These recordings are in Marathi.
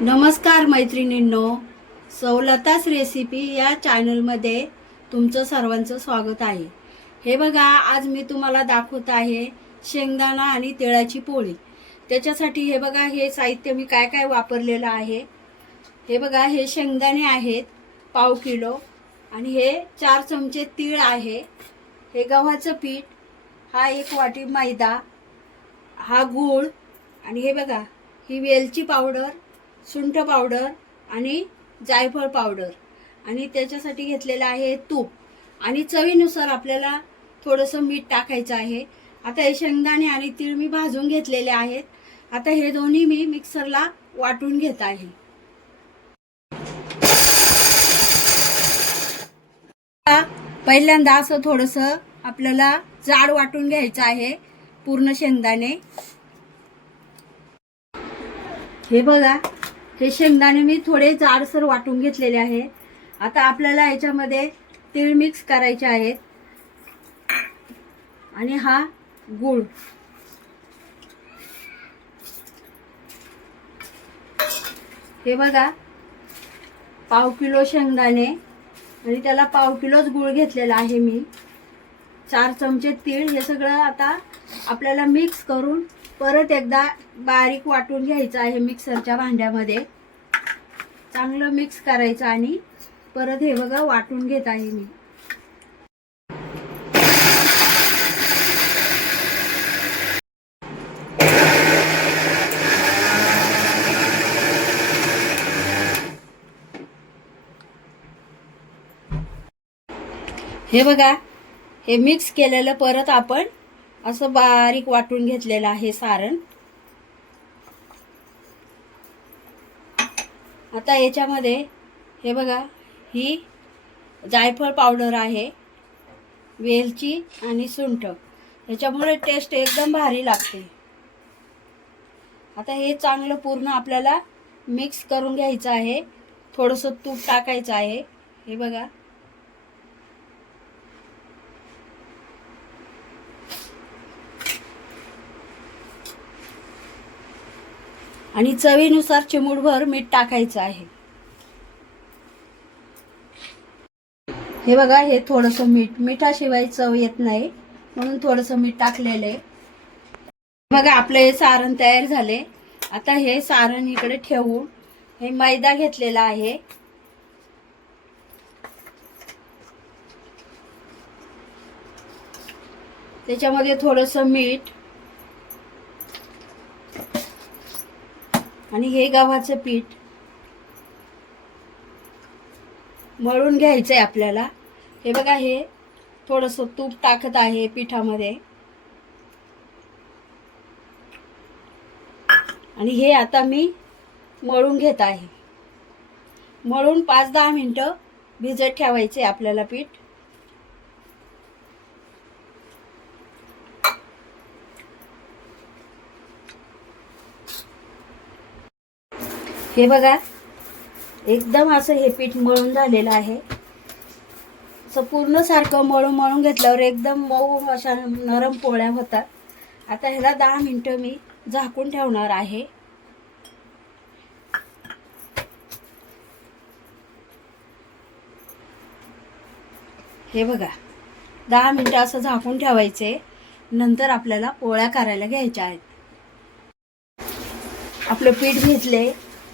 नमस्कार मैत्रिणींनो, सवलताच रेसिपी या चॅनलमध्ये तुमचं सर्वांचं स्वागत आहे। हे बघा, आज मी तुम्हाला दाखवत आहे शेंगदाणा आणि तिळाची पोळी। त्याच्यासाठी हे बघा, हे साहित्य मी काय काय वापरलेलं आहे। हे बघा, हे शेंगदाणे आहेत पाव किलो, आणि हे 4 चमचे तीळ आहे, हे गव्हाचं पीठ, हा 1 वाटी मैदा, हा गूळ, आणि हे बघा ही वेलची पावडर, सुंठ पावडर आणि जायफळ पावडर, आणि त्याच्यासाठी घेतलेलं आहे तूप, आणि चवीनुसार आपल्याला थोडंसं मीठ टाकायचं आहे। आता हे शेंगदाणे आणि तीळ मी भाजून घेतलेले आहेत। आता हे दोन्ही मी मिक्सरला वाटून घेत आहे। पहिल्यांदा असं थोडंसं आपल्याला जाड वाटून घ्यायचं आहे पूर्ण शेंगदाणे। हे बघा, हे शेंगदाणे मी थोडे जाडसर वाटून घेतलेले आहे। आता आपल्याला याच्यामध्ये तीळ मिक्स करायचे आहेत, आणि हा गूळ, हे बघा पाव किलो शेंगदाणे आणि त्याला पाव किलोच गूळ घेतलेला आहे मी, 4 चमचे तीळ, हे सगळं आता आपल्याला मिक्स करून परत एकदा बारीक वाटून घ्यायचं आहे मिक्सरच्या भांड्यामध्ये। चांगलं मिक्स करायचं आणि परत हे बघा वाटून घेत आहे मी। हे बघा, हे मिक्स केलेलं परत आपण असं बारीक वाटून घेतलेलं आहे सारण। आता याच्यामध्ये हे बघा, ही जायफळ पावडर आहे, वेलची आणि सुंठ, याच्यामुळे टेस्ट एकदम भारी लागते। आता हे चांगलं पूर्ण आपल्याला मिक्स करून घ्यायचं आहे। थोडंसं तूप टाकायचं आहे, हे बघा, आणि चवीनुसार चिमूटभर मीठ टाकायचं आहे। हे बघा, हे थोडंसं मिठाशिवाय चव येत नाही, म्हणून थोडंसं मीठ टाकलेलं आहे। बघा, आपलं हे सारण तयार झाले। आता हे सारण इकडे ठेवून हे मैदा घेतलेला आहे, त्याच्यामध्ये थोडंसं मीठ, आणि हे गव्हाचं पीठ मळून घ्यायचंय आपल्याला। हे बघा, हे थोडंसं तूप टाकत आहे पिठामध्ये, आणि हे आता मी मळून घेत आहे। मळून 5-10 मिनिटं भिजत ठेवायचे आपल्याला पीठ। हे बघा, एकदम असं हे पीठ मळून झालेलं आहे। असं पूर्ण सारखं मळून घेतल्यावर एकदम मऊ अशा नरम पोळ्या होतात। आता ह्याला 10 मिनिटं मी झाकून ठेवणार आहे। हे बघा, 10 मिनिटं असं झाकून ठेवायचे, नंतर आपल्याला पोळ्या करायला घ्यायच्या आहेत। आपलं पीठ भिजले,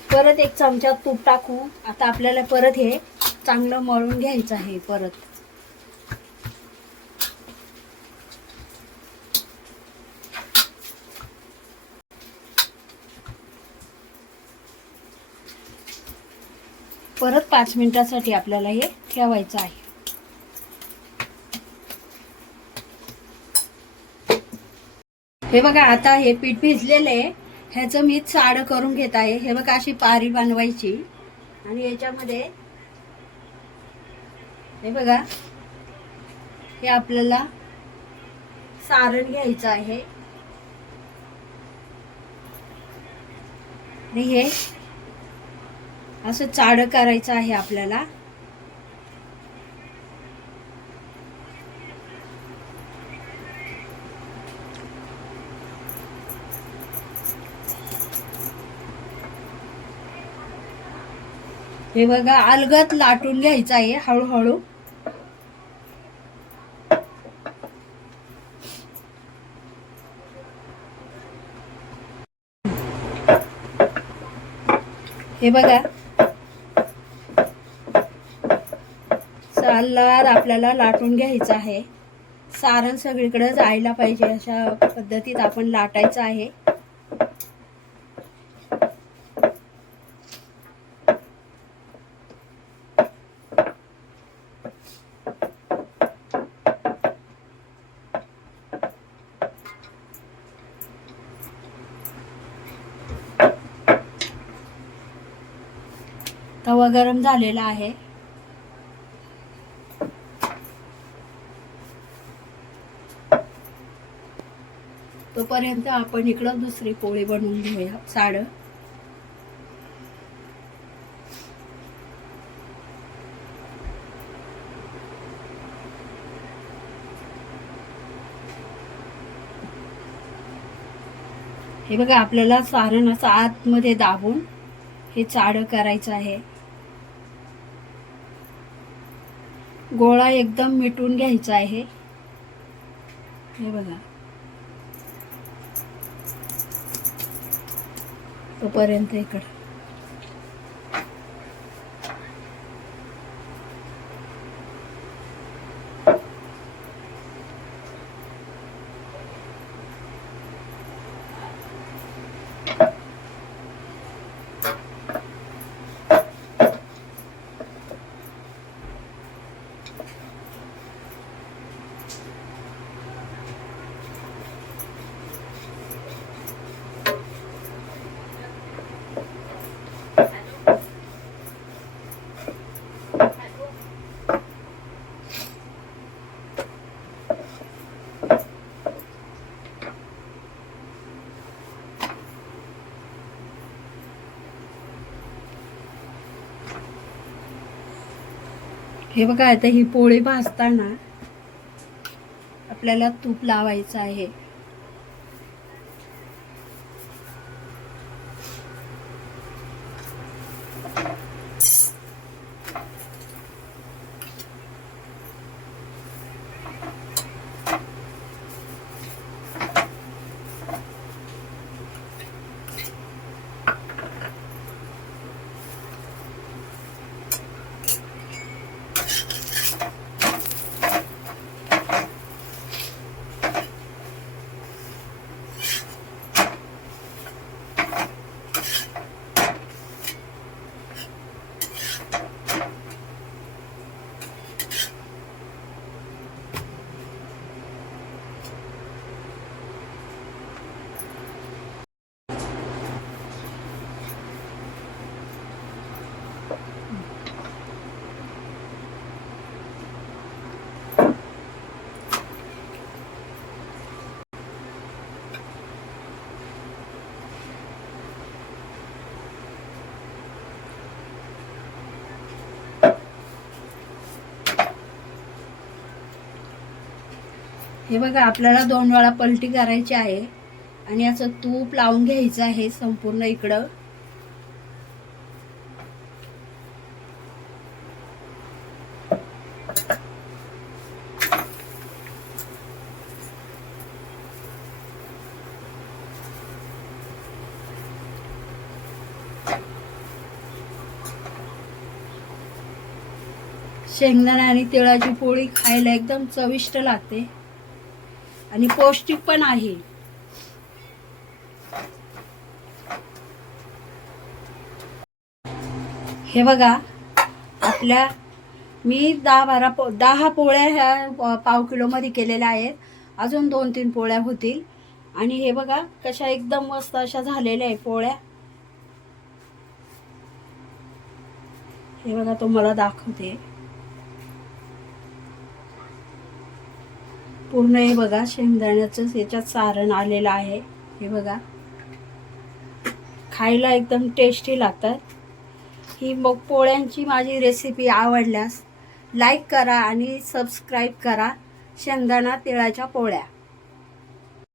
परत 1 चमचा तूप टाकून आता आपल्याला परत हे चांगलं मळून घ्यायचं आहे। परत 5 मिनिटासाठी आपल्याला हे ठेवायचं आहे। हे बघा, आता हे पीठ भिजलेलं आहे, ह्याचं मी साडं करून घेत आहे। हे बघा, अशी पारी बनवायची, आणि याच्यामध्ये हे बघा, हे आपल्याला सारण घ्यायचं आहे, आणि हे असं चाडं करायचं आहे आपल्याला। हे बघा अलगद लाटून घ्यायचं आहे हळूहळू. हे बघा अलगद आपल्याला लाटून घ्यायचं आहे. सारण सगळीकडे जायला पाहिजे अशा पद्धतीत आपण लाटायचं आहे. तवा गरम झालेला आहे. तोपर्यंत आपण इकडं दुसरी पोळी बनवून घेऊया साडं. हे बघा आपल्याला सारण असं आतमध्ये दाबून हे चाडं करायचं आहे. गोळा एकदम मिटून घ्यायचा आहे. हे बघा तोपर्यंत इकडं हे बघा आता ही पोळी भाजताना आपल्याला तूप लावायचं आहे. हे बघा आपल्याला 2 वेळा पलटी करायची आहे आणि याचं तूप लावून घ्यायचं आहे संपूर्ण इकडं. शेंगदाणा आणि तिळाची पोळी खायला एकदम चविष्ट लागते आणि पौष्टिक पण आहे. हे बघा आपल्या मी 10 पोळ्या ह्या पाव किलो मध्ये केलेल्या आहेत. अजून 2-3 पोळ्या होतील. आणि हे बघा कशा एकदम मस्त अशा झालेल्या आहे पोळ्या. हे बघा तुम्हाला दाखवते पूर्ण. हे बघा शेंगदाण्याचं याच्यात सारण आलेलं आहे. हे बघा खायला एकदम टेस्टी लागतात. ही मग पोळ्यांची माझी रेसिपी आवडल्यास लाईक करा आणि सबस्क्राईब करा. शेंगदाणा तिळाच्या पोळ्या.